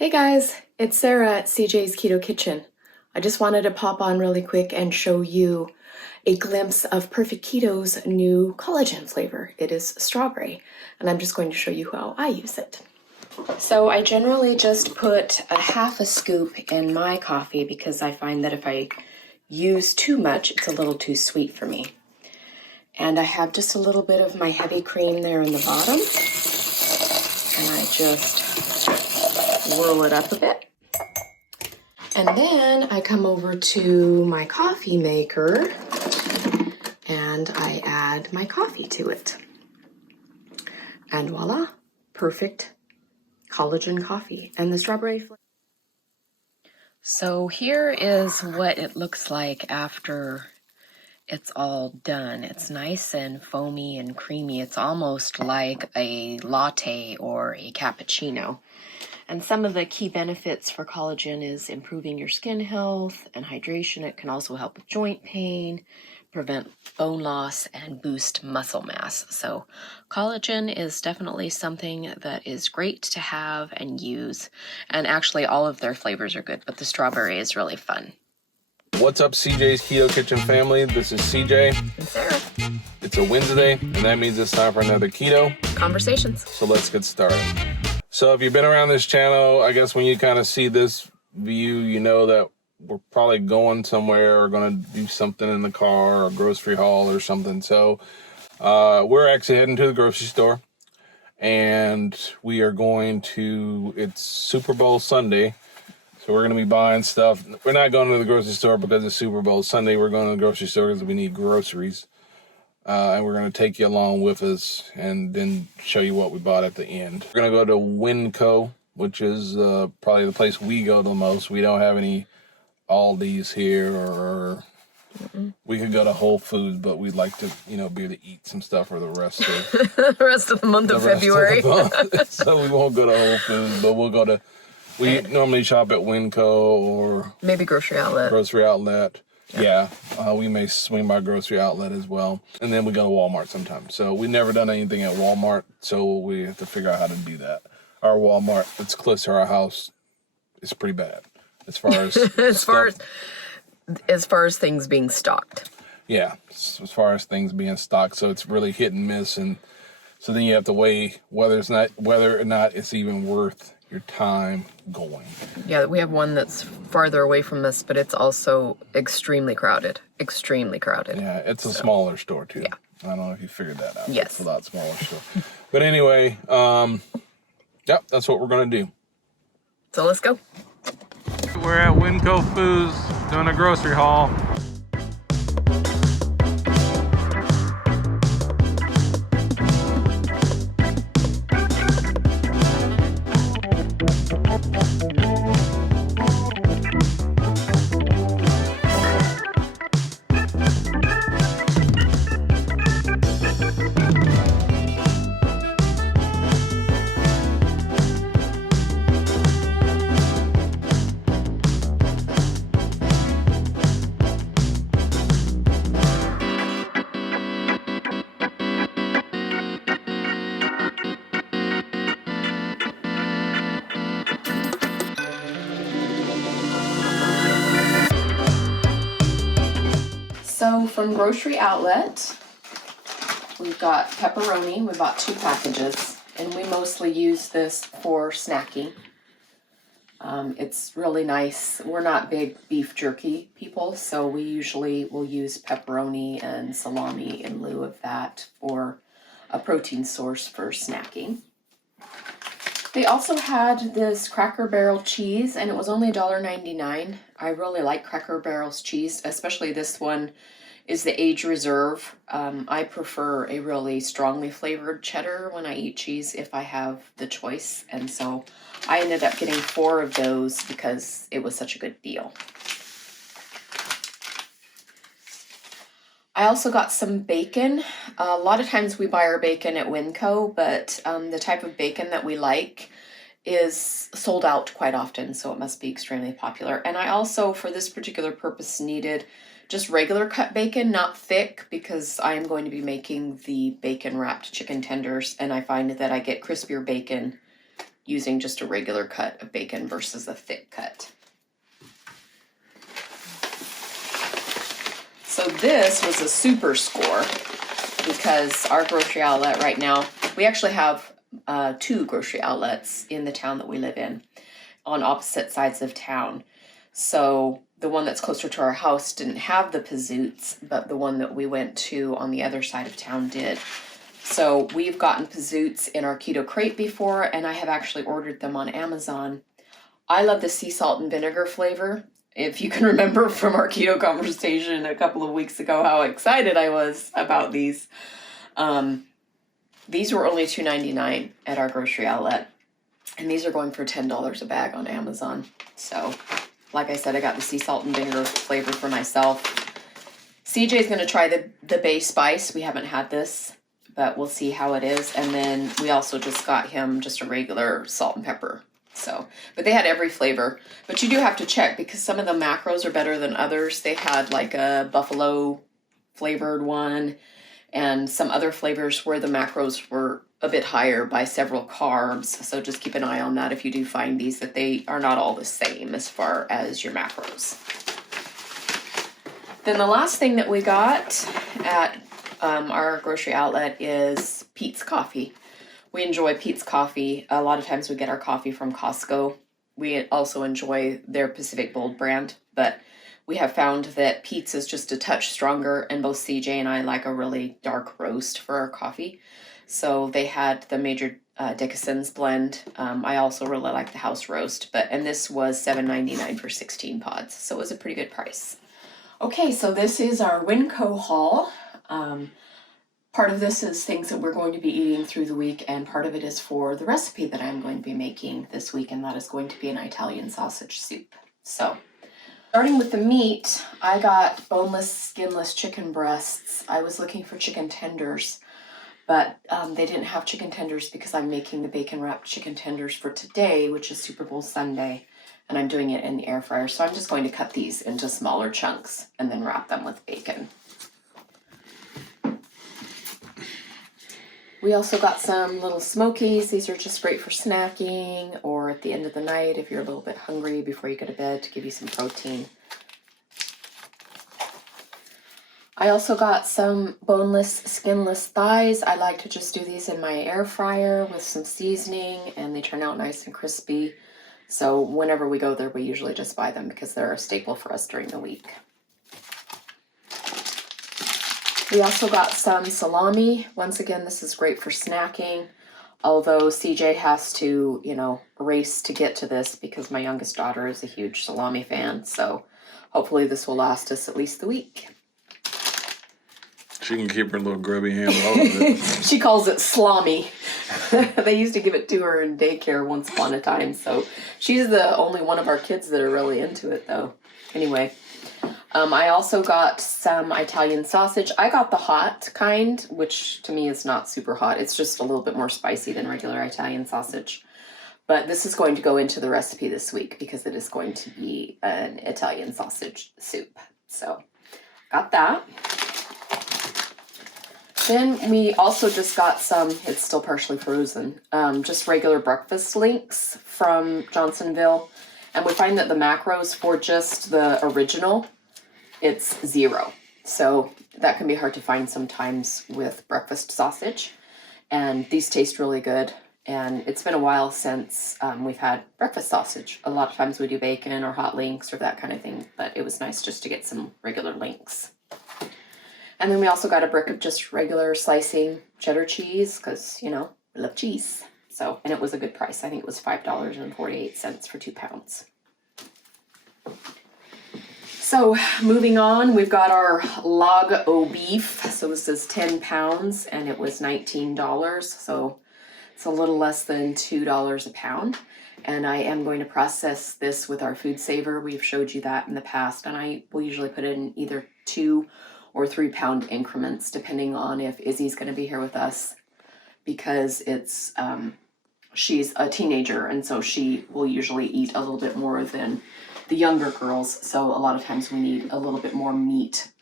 Hey guys, it's Sarah at CJ's Keto Kitchen. I just wanted to pop on really quick and show you a glimpse of Perfect Keto's new collagen flavor. It is strawberry, and I'm just going to show you how I use it. So I generally just put a half a scoop in my coffee because I find that if I use too much, it's a little too sweet for me. And I have just a little bit of my heavy cream there in the bottom, and I just whirl it up a bit. And then I come over to my coffee maker and I add my coffee to it. And voila, perfect collagen coffee and the strawberry flavor. So here is what it looks like after it's all done. It's nice and foamy and creamy. It's almost like a latte or a cappuccino. And some of the key benefits for collagen is improving your skin health and hydration. It can also help with joint pain, prevent bone loss, and boost muscle mass. So collagen is definitely something that is great to have and use. And actually all of their flavors are good, but the strawberry is really fun. What's up, CJ's Keto Kitchen family? This is CJ. And Sarah. It's a Wednesday, and that means it's time for another Keto Conversations. So let's get started. So if you've been around this channel, I guess when you kind of see this view, you know that we're probably going somewhere or going to do something in the car or grocery haul or something. So we're actually heading to the grocery store, and we are going to, it's Super Bowl Sunday. So we're going to be buying stuff. We're not going to the grocery store because it's Super Bowl Sunday. We're going to the grocery store because we need groceries. And we're going to take you along with us and then show you what we bought at the end. We're going to go to Winco, which is probably the place we go the most. We don't have any Aldi's here, or we could go to Whole Foods, but we'd like to, be able to eat some stuff for the rest of the rest of the month of February. So we won't go to Whole Foods, but we'll go to, we normally shop at Winco or maybe Grocery Outlet. Yeah, we may swing by Grocery Outlet as well. And then we go to Walmart sometimes. So we've never done anything at Walmart, so we have to figure out how to do that. Our Walmart that's close to our house is pretty bad as far as as far as things being stocked. Yeah, as far as things being stocked. So it's really hit and miss, and so then you have to weigh whether or not it's even worth your time going. Yeah, we have one that's farther away from us, but it's also extremely crowded. Yeah, it's a smaller store too. Yeah. I don't know if you figured that out. Yes. It's a lot smaller store. But anyway, yep, that's what we're going to do. So let's go. We're at Winco Foods doing a grocery haul. So from Grocery Outlet, we've got pepperoni. We bought 2 packages, and we mostly use this for snacking. It's really nice. We're not big beef jerky people, so we usually will use pepperoni and salami in lieu of that for a protein source for snacking. They also had this Cracker Barrel cheese, and it was only $1.99. I really like Cracker Barrel's cheese, especially this one is the age reserve. I prefer a really strongly flavored cheddar when I eat cheese if I have the choice, and so I ended up getting 4 of those because it was such a good deal. I also got some bacon. A lot of times we buy our bacon at Winco, but the type of bacon that we like is sold out quite often, so it must be extremely popular. And I also, for this particular purpose, needed just regular cut bacon, not thick, because I am going to be making the bacon wrapped chicken tenders, and I find that I get crispier bacon using just a regular cut of bacon versus a thick cut. So this was a super score because our grocery outlet right now, we actually have 2 grocery outlets in the town that we live in on opposite sides of town. So the one that's closer to our house didn't have the Pizzotes, but the one that we went to on the other side of town did. So we've gotten Pizzotes in our keto crate before, and I have actually ordered them on Amazon. I love the sea salt and vinegar flavor. If you can remember from our Keto Conversation a couple of weeks ago how excited I was about these. These were only $2.99 at our grocery outlet, and these are going for $10 a bag on Amazon. So, like I said, I got the sea salt and vinegar flavor for myself. CJ's going to try the bay spice. We haven't had this, but we'll see how it is. And then we also just got him just a regular salt and pepper. So, but they had every flavor. But you do have to check because some of the macros are better than others. They had like a buffalo flavored one and some other flavors where the macros were a bit higher by several carbs. So just keep an eye on that if you do find these, that they are not all the same as far as your macros. Then the last thing that we got at our grocery outlet is Pete's Coffee. We enjoy Pete's Coffee. A lot of times we get our coffee from Costco. We also enjoy their Pacific Bold brand, but we have found that Pete's is just a touch stronger, and both CJ and I like a really dark roast for our coffee. So they had the Major Dickinson's blend. I also really like the house roast, and this was $7.99 for 16 pods, so it was a pretty good price. Okay, so this is our Winco Haul. Part of this is things that we're going to be eating through the week, and part of it is for the recipe that I'm going to be making this week, and that is going to be an Italian sausage soup. So, starting with the meat, I got boneless, skinless chicken breasts. I was looking for chicken tenders, but they didn't have chicken tenders because I'm making the bacon-wrapped chicken tenders for today, which is Super Bowl Sunday, and I'm doing it in the air fryer. So I'm just going to cut these into smaller chunks and then wrap them with bacon. We also got some little Smokies. These are just great for snacking or at the end of the night if you're a little bit hungry before you go to bed to give you some protein. I also got some boneless, skinless thighs. I like to just do these in my air fryer with some seasoning, and they turn out nice and crispy. So whenever we go there, we usually just buy them because they're a staple for us during the week. We also got some salami. Once again, this is great for snacking, although CJ has to, race to get to this because my youngest daughter is a huge salami fan. So hopefully this will last us at least the week. She can keep her little grubby hand off of it. She calls it slami. They used to give it to her in daycare once upon a time. So she's the only one of our kids that are really into it, though. Anyway. I also got some Italian sausage. I got the hot kind, which to me is not super hot. It's just a little bit more spicy than regular Italian sausage. But this is going to go into the recipe this week because it is going to be an Italian sausage soup. So, got that. Then we also just got some, it's still partially frozen, just regular breakfast links from Johnsonville. And we find that the macros for just the original, it's 0. So that can be hard to find sometimes with breakfast sausage. And these taste really good. And it's been a while since we've had breakfast sausage. A lot of times we do bacon or hot links or that kind of thing. But it was nice just to get some regular links. And then we also got a brick of just regular slicing cheddar cheese because, we love cheese. So, and it was a good price. I think it was $5.48 for 2 pounds. So moving on, we've got our Lago Beef. So this is 10 pounds and it was $19. So it's a little less than $2 a pound. And I am going to process this with our food saver. We've showed you that in the past. And I will usually put it in either 2 or 3 pound increments, depending on if Izzy's going to be here with us, because it's, she's a teenager. And so she will usually eat a little bit more than the younger girls, so a lot of times we need a little bit more meat.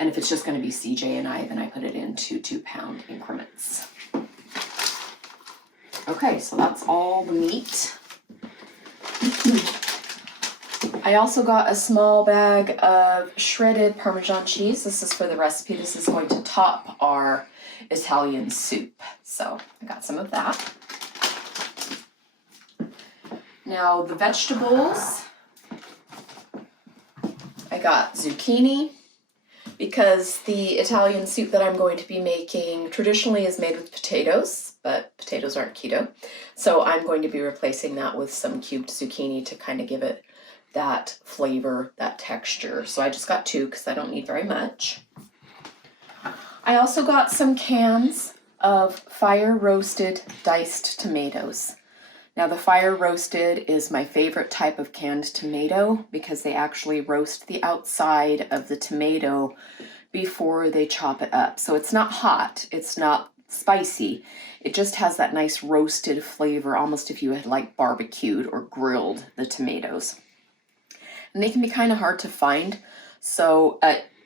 And if it's just going to be CJ and I, then I put it into 2 pound increments. Okay, so that's all the meat. I also got a small bag of shredded Parmesan cheese. This is for the recipe. This is going to top our Italian soup. So I got some of that. Now the vegetables, I got zucchini, because the Italian soup that I'm going to be making traditionally is made with potatoes, but potatoes aren't keto. So I'm going to be replacing that with some cubed zucchini to kind of give it that flavor, that texture. So I just got 2 because I don't need very much. I also got some cans of fire roasted diced tomatoes. Now the fire roasted is my favorite type of canned tomato because they actually roast the outside of the tomato before they chop it up. So it's not hot, it's not spicy. It just has that nice roasted flavor, almost if you had like barbecued or grilled the tomatoes. And they can be kind of hard to find. So,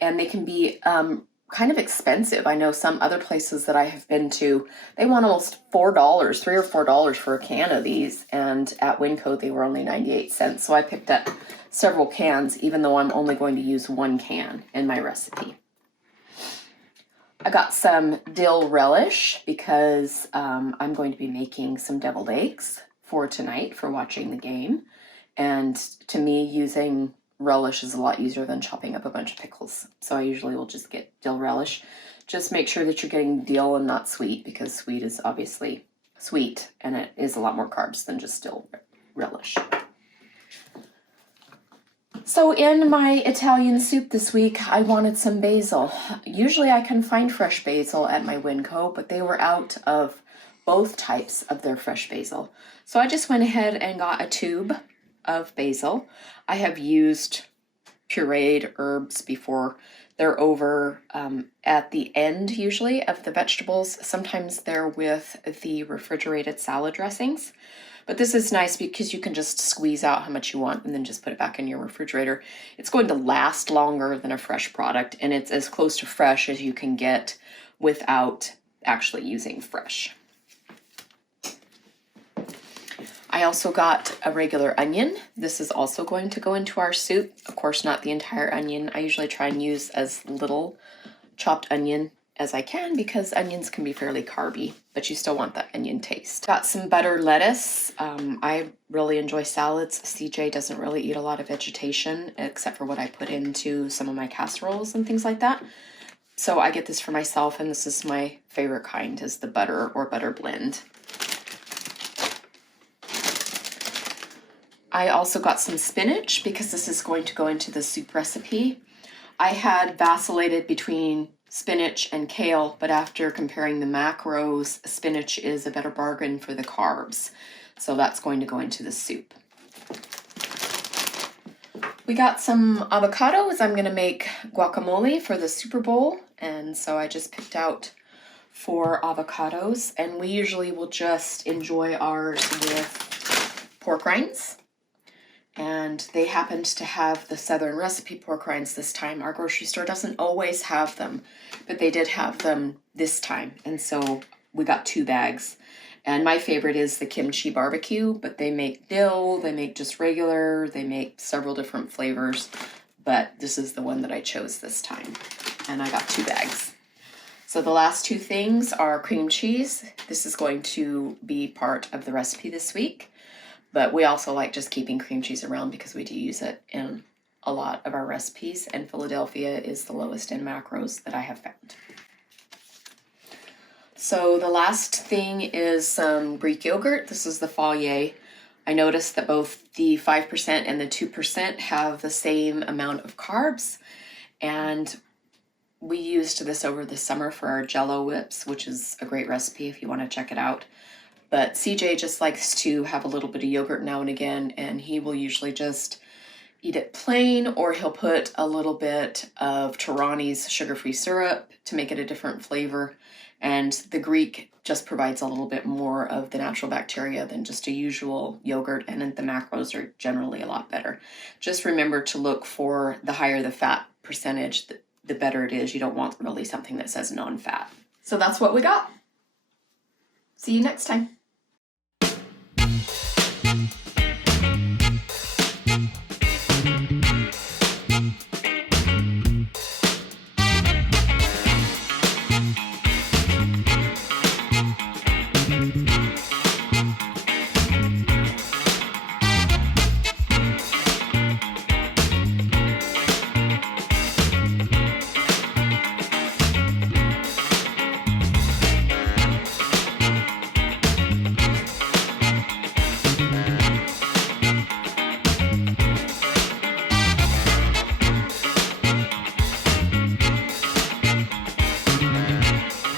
and they can be kind of expensive. I know some other places that I have been to, they want almost $4, $3 or $4 for a can of these. And at Winco, they were only 98 cents. So I picked up several cans, even though I'm only going to use 1 can in my recipe. I got some dill relish because I'm going to be making some deviled eggs for tonight for watching the game. And to me, using relish is a lot easier than chopping up a bunch of pickles. So I usually will just get dill relish. Just make sure that you're getting dill and not sweet, because sweet is obviously sweet and it is a lot more carbs than just dill relish. So in my Italian soup this week, I wanted some basil. Usually I can find fresh basil at my Winco, but they were out of both types of their fresh basil. So I just went ahead and got a tube of basil. I have used pureed herbs before. They're over at the end usually of the vegetables. Sometimes they're with the refrigerated salad dressings. But this is nice because you can just squeeze out how much you want and then just put it back in your refrigerator. It's going to last longer than a fresh product, and it's as close to fresh as you can get without actually using fresh. I also got a regular onion. This is also going to go into our soup. Of course, not the entire onion. I usually try and use as little chopped onion as I can because onions can be fairly carby, but you still want that onion taste. Got some butter lettuce. I really enjoy salads. CJ doesn't really eat a lot of vegetation except for what I put into some of my casseroles and things like that. So I get this for myself, and this is my favorite kind, is the butter or butter blend. I also got some spinach because this is going to go into the soup recipe. I had vacillated between spinach and kale, but after comparing the macros, spinach is a better bargain for the carbs. So that's going to go into the soup. We got some avocados. I'm going to make guacamole for the Super Bowl, and so I just picked out 4 avocados, and we usually will just enjoy ours with pork rinds. And they happened to have the Southern recipe pork rinds this time. Our grocery store doesn't always have them, but they did have them this time. And so we got 2 bags. And my favorite is the kimchi barbecue, but they make dill, they make just regular, they make several different flavors. But this is the one that I chose this time. And I got 2 bags. So the last 2 things are cream cheese. This is going to be part of the recipe this week. But we also like just keeping cream cheese around because we do use it in a lot of our recipes, and Philadelphia is the lowest in macros that I have found. So the last thing is some Greek yogurt. This is the Folier. I noticed that both the 5% and the 2% have the same amount of carbs, and we used this over the summer for our Jell-O whips, which is a great recipe if you want to check it out. But CJ just likes to have a little bit of yogurt now and again, and he will usually just eat it plain, or he'll put a little bit of Tirani's sugar-free syrup to make it a different flavor. And the Greek just provides a little bit more of the natural bacteria than just a usual yogurt, and then the macros are generally a lot better. Just remember to look for the higher the fat percentage, the better it is. You don't want really something that says non-fat. So that's what we got. See you next time. Bye.